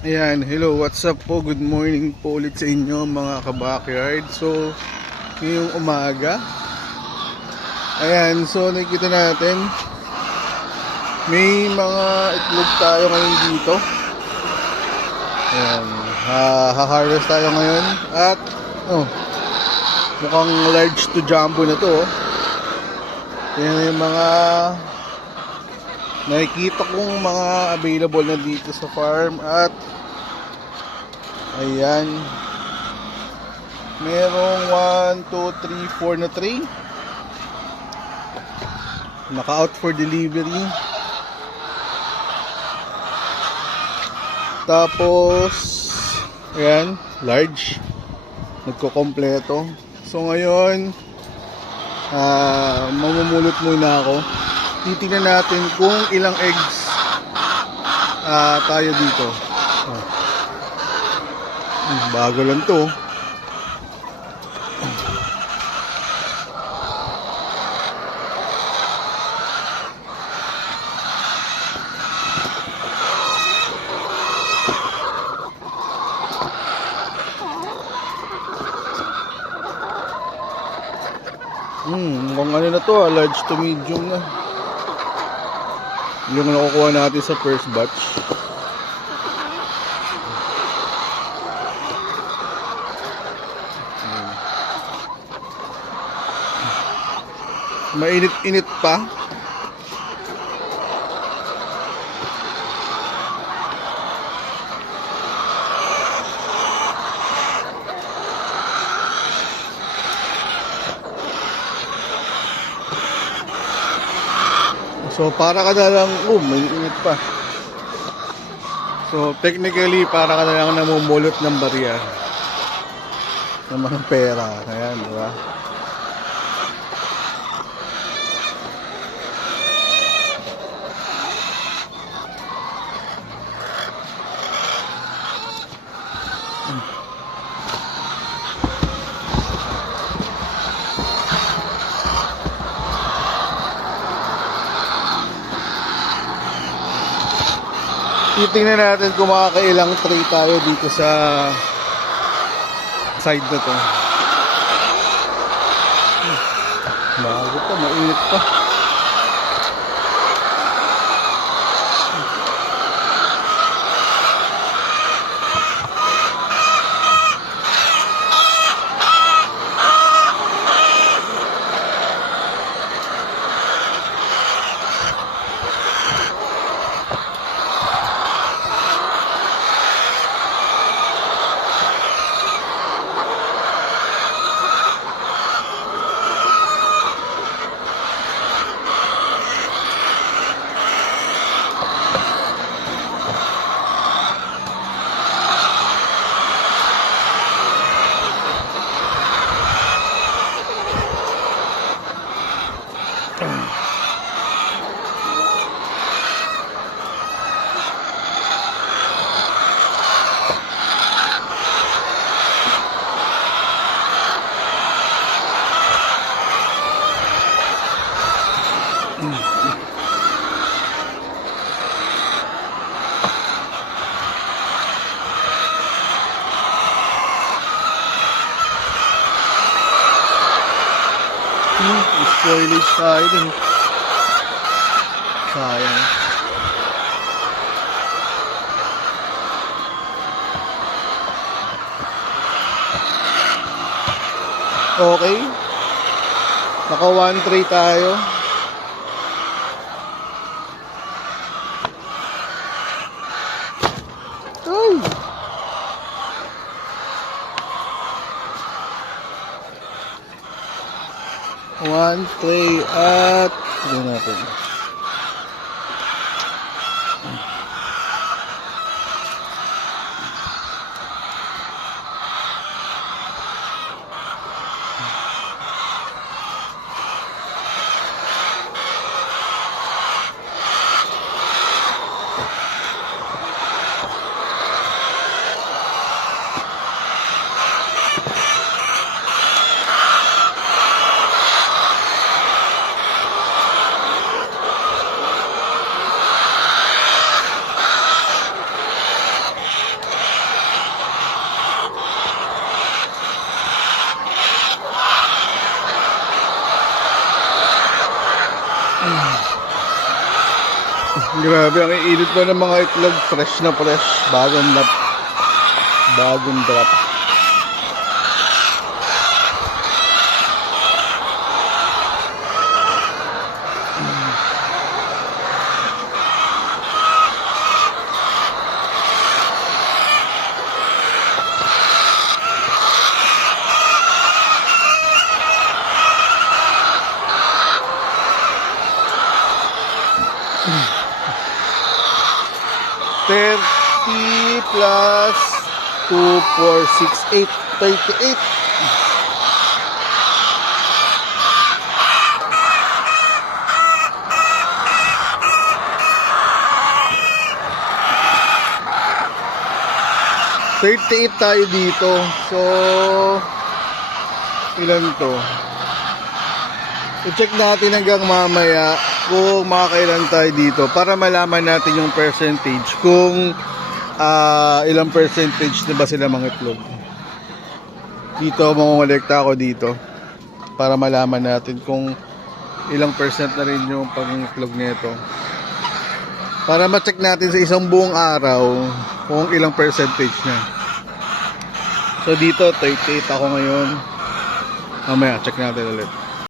Ayan, hello, what's up po? Good morning po ulit sa inyo mga ka-backyard. So, ngayong umaga, ayan, so nakikita natin, may mga itlog tayo ngayon dito. Ayan, ha-harvest tayo ngayon. At, mukhang large to jumbo na to. Ayan yung mga nakikita kong mga available na dito sa farm. At ayan, merong 1, 2, 3, 4 na tray naka out for delivery. Tapos ayan, large, nagko-kompleto. So ngayon mamumulot muna ako. Titingnan natin kung ilang eggs tayo dito. Bago lang to. Mukhang ano na to, large to medium na. Yung nakukuha natin sa first batch. Mainit-init pa. So para ka na lang, may init pa. So technically para ka na lang namumulot ng barya ng mga pera. Ayan, di ba? Titingnan natin kung makakailang tray tayo dito sa side na to. Bago pa, mainit pa. Spoilage tayo din. Sayang. Okay. Naka 1 tray tayo. One tray at tignan natin. Grabe, ang iinit pa ng mga itlog. Fresh na fresh. Bagong drop. Bagong drop. $30 plus 2, 4, 6, 8, 38. $38 tayo dito. So, ilan to? I-check natin hanggang mamaya kung makakailan tayo dito para malaman natin yung percentage kung ilang percentage na ba sila mga itlog. Dito, mamamolekta ako dito para malaman natin kung ilang percent na rin yung pag-itlog nito. Para ma-check natin sa isang buong araw kung ilang percentage na. So dito, 38 ako ngayon. Mamaya, check natin ulit.